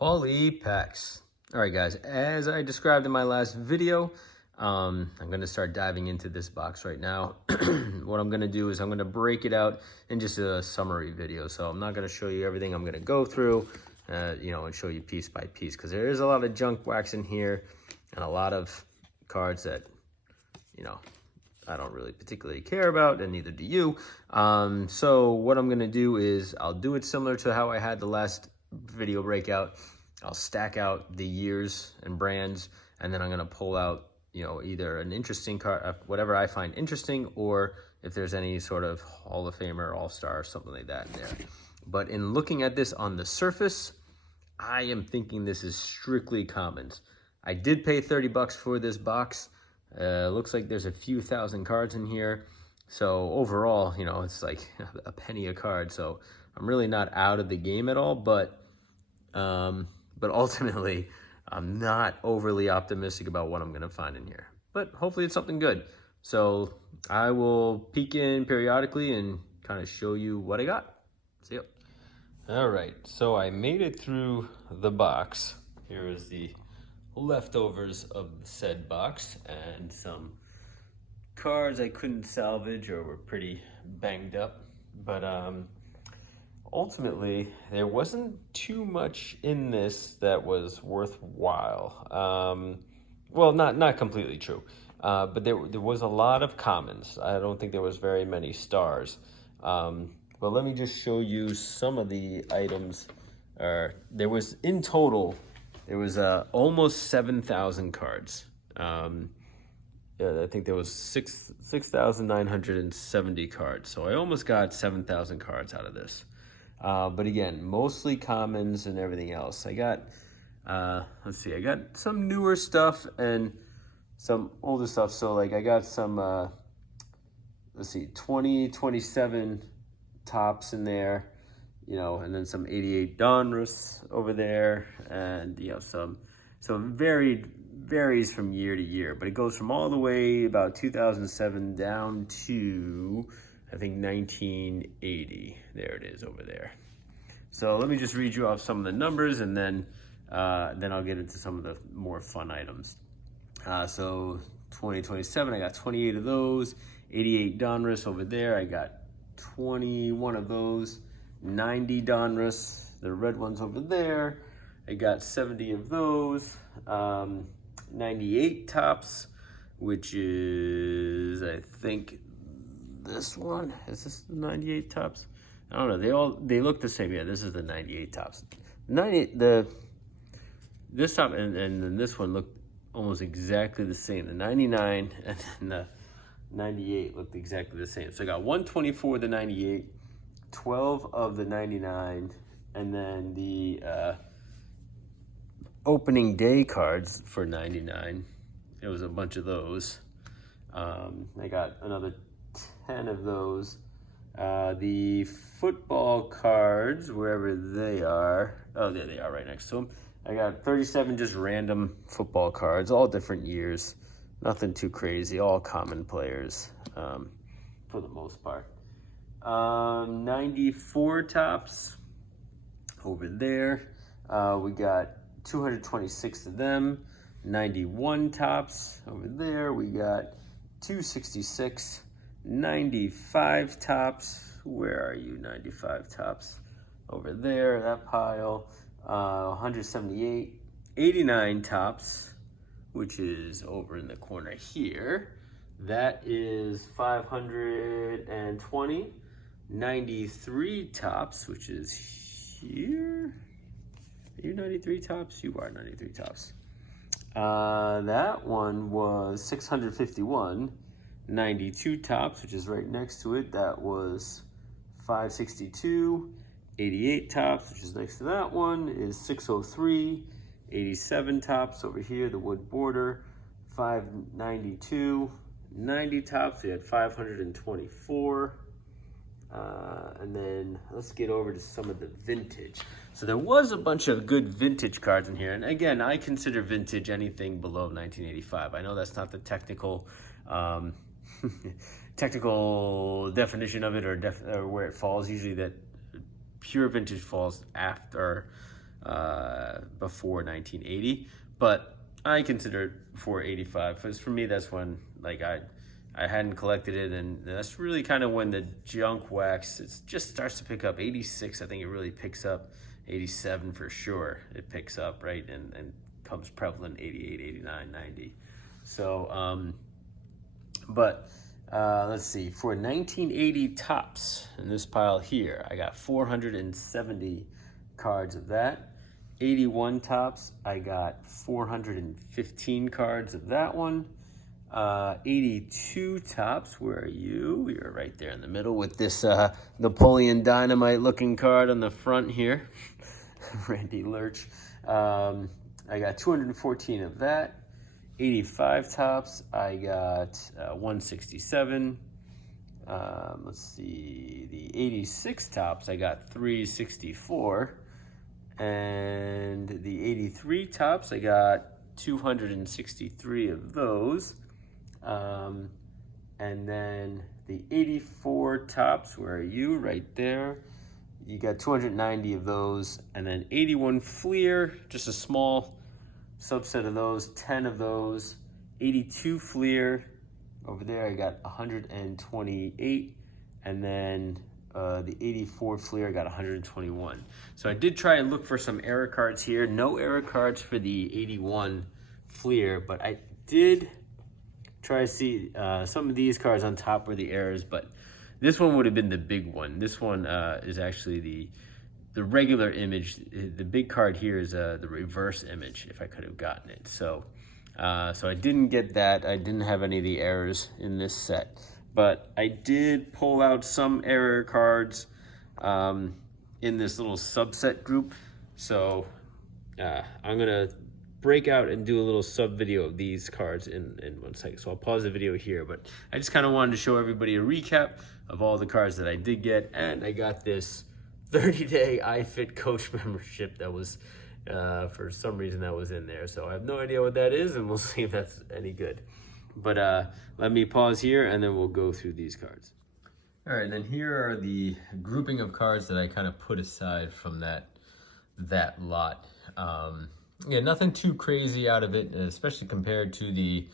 Poly packs. All right, guys, as I described in my last video, I'm going to start diving into this box right now. What I'm going to do is I'm going to break it out in just a summary video. So I'm not going to show you everything I'm going to go through, and show you piece by piece, because there is a lot of junk wax in here and a lot of cards that, I don't really particularly care about, and neither do you. So what I'm going to do is I'll do it similar to how I had the last video breakout. I'll stack out the years and brands, and then I'm going to pull out, either an interesting card, whatever I find interesting, or if there's any sort of Hall of Famer, All-Star, or something like that in there. But in looking at this on the surface, I am thinking this is strictly commons. I did pay 30 bucks for this box. Looks like there's a few thousand cards in here. So overall, it's like a penny a card. So I'm really not out of the game at all, but ultimately, I'm not overly optimistic about what I'm going to find in here. But hopefully it's something good. So I will peek in periodically and kind of show you what I got. See ya. All right, so I made it through the box. Here is the leftovers of said box and some cards I couldn't salvage or were pretty banged up. But ultimately, there wasn't too much in this that was worthwhile. Well, not completely true, but there was a lot of commons. I don't think there was very many stars. But let me just show you some of the items. There was, in total, there was almost 7,000 cards. I think there was 6,970 cards. So I almost got 7,000 cards out of this. But again, mostly commons and everything else. I got, let's see, I got some newer stuff and some older stuff. So like I got some, let's see, 27 tops in there, and then some 88 Donruss over there, and some varies from year to year, but it goes from all the way about 2007 down to I think 1980. There it is over there. So let me just read you off some of the numbers, and then I'll get into some of the more fun items. So 2027, I got 28 of those. 88 Donruss over there, I got 21 of those. 90 Donruss, the red ones over there, I got 70 of those. 98 tops, which is, I think, this one. Is this the 98 tops? I don't know. They look the same. Yeah, this is the 98 tops. 98, this top and then this one looked almost exactly the same. The 99 and then the 98 looked exactly the same. So I got 124 of the 98, 12 of the 99, and then the opening day cards for 99. It was a bunch of those. I got another 10 of those. The football cards, wherever they are. Oh, there they are right next to them. I got 37 just random football cards, all different years. Nothing too crazy, all common players for the most part. 94 tops over there. We got 226 of them. 91 tops over there. We got 266. 95 tops. Where are you? 95 tops over there, that pile. 178. 89 tops, which is over in the corner here. That is 520. 93 tops, which is here. Are you 93 tops? You are 93 tops. That one was 651. 92 tops, which is right next to it. That was 562. 88 tops, which is next to that one, is 603. 87 tops over here, the wood border, 592. 90 tops, we had 524. And then let's get over to some of the vintage. So there was a bunch of good vintage cards in here. And again, I consider vintage anything below 1985. I know that's not the technical definition of it, or where it falls. Usually that pure vintage falls after before 1980, but I consider it before 85, because for me that's when like I hadn't collected it, and that's really kind of when the junk wax just starts to pick up. 86, I think it really picks up. 87 for sure, it picks up, right, and comes prevalent. 88, 89, 90. So but let's see, for 1980 tops in this pile here, I got 470 cards of that. 81 tops, I got 415 cards of that one. 82 tops, where are you? You're right there in the middle with this Napoleon Dynamite looking card on the front here. Randy Lurch. I got 214 of that. 85 tops, I got 167. Let's see, the 86 tops, I got 364. And the 83 tops, I got 263 of those. And then the 84 tops, where are you? Right there. You got 290 of those. And then 81 Fleer, just a small subset of those, 10 of those. 82 Fleer, over there I got 128. And then the 84 Fleer, I got 121. So I did try and look for some error cards here. No error cards for the 81 Fleer, but I did try to see some of these cards on top were the errors, but this one would have been the big one. This one is actually the regular image. The big card here is the reverse image, if I could have gotten it. So I didn't get that. I didn't have any of the errors in this set. But I did pull out some error cards in this little subset group. So I'm gonna break out and do a little sub video of these cards in 1 second. So I'll pause the video here, but I just kind of wanted to show everybody a recap of all the cards that I did get. And I got this 30-day iFit coach membership that was, for some reason that was in there. So I have no idea what that is, and we'll see if that's any good. But let me pause here and then we'll go through these cards. All right, then here are the grouping of cards that I kind of put aside from that lot. Yeah, nothing too crazy out of it, especially compared to the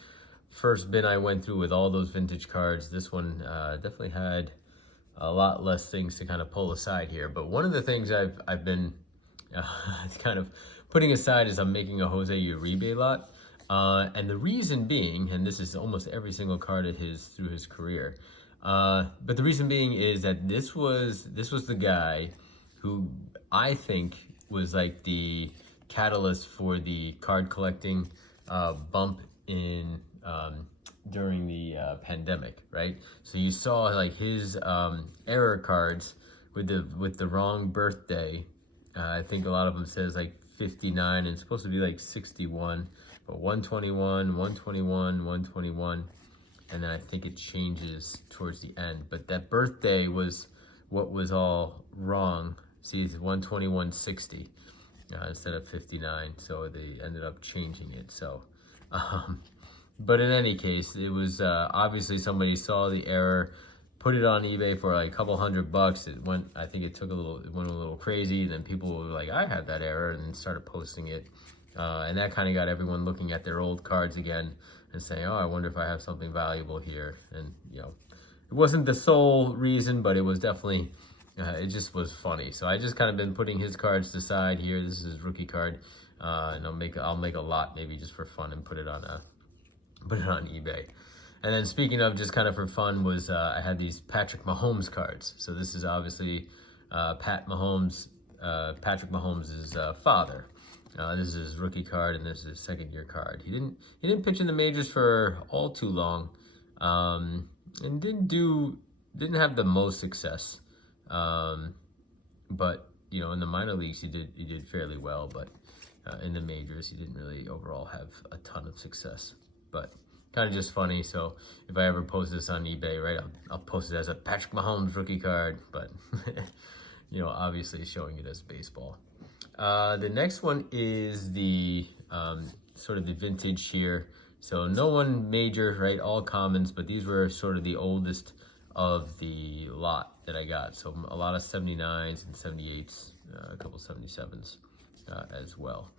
first bin I went through with all those vintage cards. This one definitely had a lot less things to kind of pull aside here. But one of the things I've been kind of putting aside is I'm making a Jose Uribe lot. And the reason being, and this is almost every single card of his through his career, but the reason being is that this was the guy who I think was like the catalyst for the card collecting bump in during the pandemic, right? So you saw like his error cards with the wrong birthday. I think a lot of them says like 59 and it's supposed to be like 61, but 121, 121, 121, and then I think it changes towards the end. But that birthday was what was all wrong. See, it's 121.60 instead of 59, so they ended up changing it. So, but in any case, it was obviously somebody saw the error, put it on eBay for like a couple $100. It went, I think it went a little crazy. Then people were like, I had that error, and started posting it. And that kind of got everyone looking at their old cards again and saying, oh, I wonder if I have something valuable here. And, you know, it wasn't the sole reason, but it was definitely, it just was funny. So I just kind of been putting his cards to the side here. This is his rookie card. And I'll make a lot maybe just for fun and put it on eBay. And then speaking of just kind of for fun was I had these Patrick Mahomes cards. So this is obviously Patrick Mahomes' father. This is his rookie card, and this is his second-year card. He didn't pitch in the majors for all too long, and didn't have the most success. But you know, in the minor leagues, he did fairly well. But in the majors, he didn't really overall have a ton of success. But kind of just funny. So if I ever post this on eBay, right, I'll post it as a Patrick Mahomes rookie card. But you know, obviously showing it as baseball. The next one is the sort of the vintage here. So no one major, right? All commons, but these were sort of the oldest of the lot that I got. So a lot of 79s and 78s, a couple 77s. as well.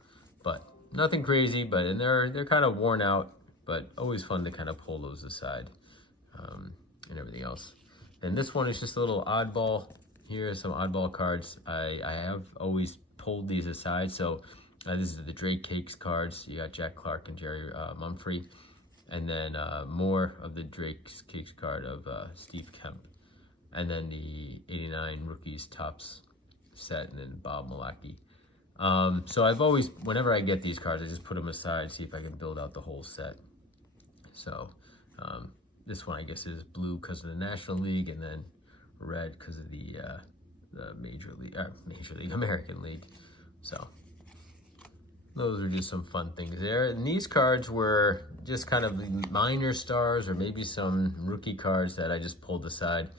But nothing crazy, and they're kind of worn out, but always fun to kind of pull those aside, and everything else. And this one is just a little oddball. Here are some oddball cards. I have always pulled these aside. So this is the Drake Cakes cards. You got Jack Clark and Jerry Mumphrey. And then more of the Drake Cakes card of Steve Kemp. And then the 89 Rookies Tops set, and then Bob Malachy. So I've always, whenever I get these cards, I just put them aside, see if I can build out the whole set. So this one, I guess, is blue because of the National League, and then red because of the Major League American League. So those are just some fun things there. And these cards were just kind of minor stars, or maybe some rookie cards that I just pulled aside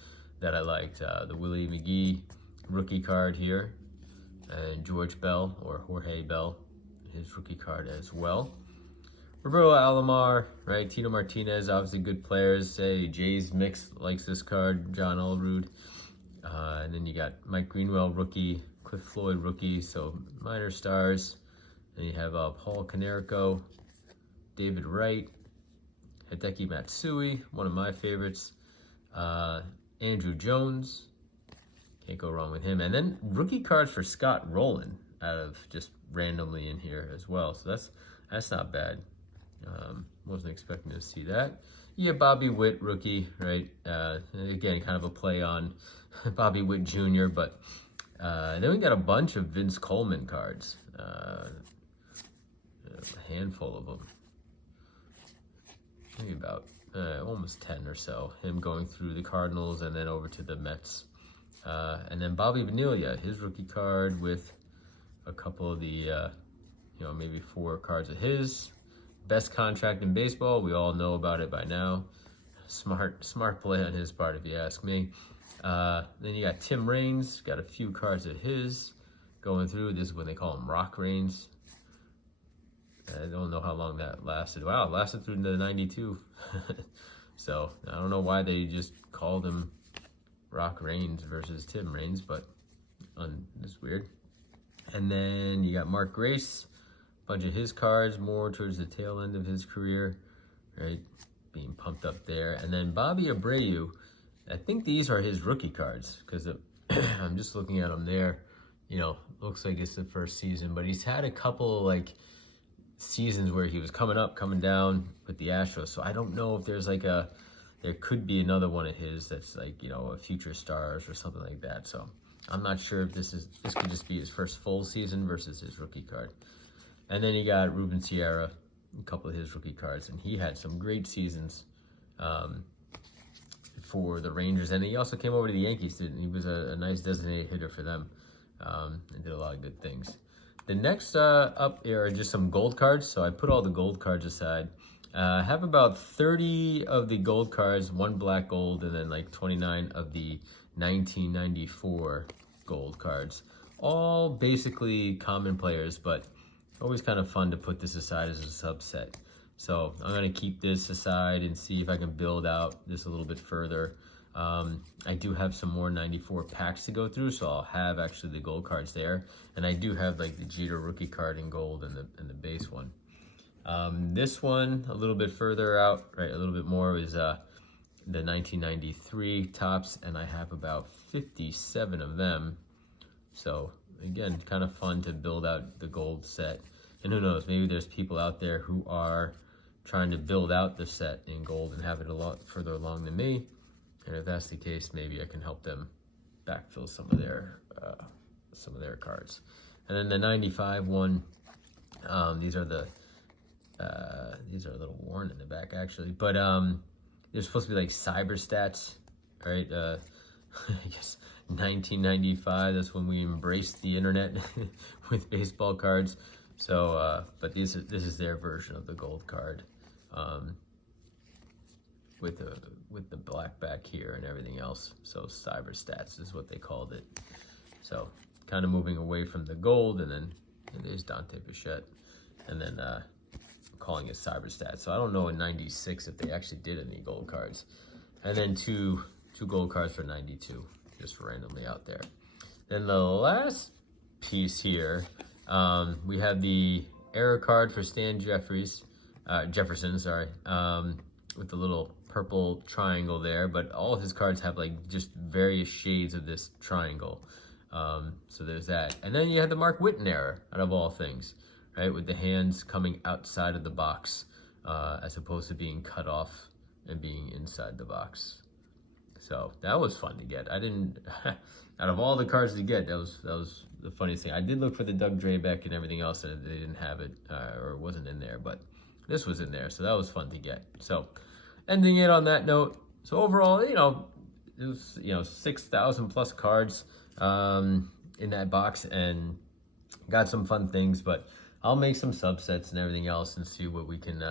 that I liked. The Willie McGee rookie card here, and George Bell, or Jorge Bell, his rookie card as well. Roberto Alomar, right? Tito Martinez, obviously good players. Say Jays Mix likes this card. John Allrood. And then you got Mike Greenwell rookie, Cliff Floyd rookie, so minor stars. Then you have Paul Konerko, David Wright, Hideki Matsui, one of my favorites. Andrew Jones, can't go wrong with him. And then rookie cards for Scott Rowland out of just randomly in here as well. So that's not bad. Wasn't expecting to see that. Yeah, Bobby Witt rookie, right? Again, kind of a play on Bobby Witt Jr. But then we got a bunch of Vince Coleman cards. A handful of them. Maybe about almost 10 or so. Him going through the Cardinals and then over to the Mets. And then Bobby Bonilla, his rookie card with a couple of the, maybe 4 cards of his. Best contract in baseball. We all know about it by now. Smart play on his part, if you ask me. Then you got Tim Raines. Got a few cards of his going through. This is when they call him Rock Raines. I don't know how long that lasted. Wow, it lasted through the 92. So I don't know why they just called him Rock Raines versus Tim Raines, but it's weird. And then you got Mark Grace. Bunch of his cards, more towards the tail end of his career, right? Being pumped up there. And then Bobby Abreu, I think these are his rookie cards, because I'm just looking at them there. Looks like it's the first season, but he's had a couple like seasons where he was coming up, coming down with the Astros. So I don't know if there's like there could be another one of his that's like, a future stars or something like that. So I'm not sure if this could just be his first full season versus his rookie card. And then you got Ruben Sierra, a couple of his rookie cards, and he had some great seasons for the Rangers. And he also came over to the Yankees. He was a nice designated hitter for them, and did a lot of good things. The next up here are just some gold cards. So I put all the gold cards aside. I have about 30 of the gold cards, 1 black gold, and then like 29 of the 1994 gold cards. All basically common players, but always kind of fun to put this aside as a subset. So I'm going to keep this aside and see if I can build out this a little bit further. I do have some more 94 packs to go through, so I'll have actually the gold cards there. And I do have like the Jeter rookie card in gold and the base one. This one, a little bit further out, right, a little bit more, is the 1993 tops, and I have about 57 of them. So again, kind of fun to build out the gold set. And who knows, maybe there's people out there who are trying to build out the set in gold and have it a lot further along than me. And if that's the case, maybe I can help them backfill some of their cards. And then the 95 one, these are a little worn in the back actually, but they're supposed to be like cyber stats, right? I guess 1995, that's when we embraced the internet with baseball cards. So, but this is their version of the gold card, with the black back here and everything else. So cyber stats is what they called it. So kind of moving away from the gold, and then there's Dante Bichette, and then calling it cyber stats. So I don't know in 96 if they actually did any gold cards. And then two gold cards for 92, just randomly out there. Then the last piece here, We have the error card for Stan Jefferson, sorry, with the little purple triangle there, but all of his cards have like just various shades of this triangle. So there's that. And then you had the Mark Whiten error, out of all things, right? With the hands coming outside of the box, as opposed to being cut off and being inside the box. So that was fun to get. I didn't, out of all the cards to get, that was the funniest thing. I did look for the Doug Drabeck and everything else, and they didn't have it, or it wasn't in there, but this was in there, so that was fun to get. So ending it on that note. So overall, you know, it was, you know, 6,000 plus cards in that box, and got some fun things, but I'll make some subsets and everything else and see what we can,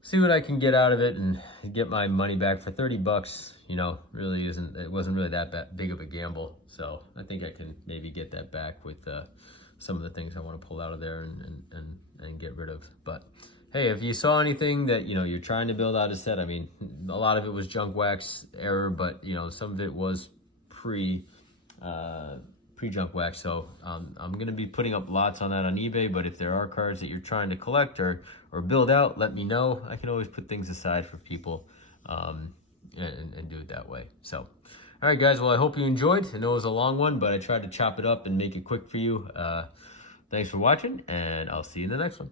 see what I can get out of it and get my money back for 30 bucks. You know, it wasn't really that big of a gamble. So I think I can maybe get that back with some of the things I want to pull out of there and get rid of. But hey, if you saw anything that, you know, you're trying to build out a set, I mean, a lot of it was junk wax error, but you know, some of it was pre-junk wax. So I'm going to be putting up lots on that on eBay, but if there are cards that you're trying to collect or build out, let me know. I can always put things aside for people and do it that way. So, all right, guys. Well, I hope you enjoyed. I know it was a long one, but I tried to chop it up and make it quick for you. Thanks for watching, and I'll see you in the next one.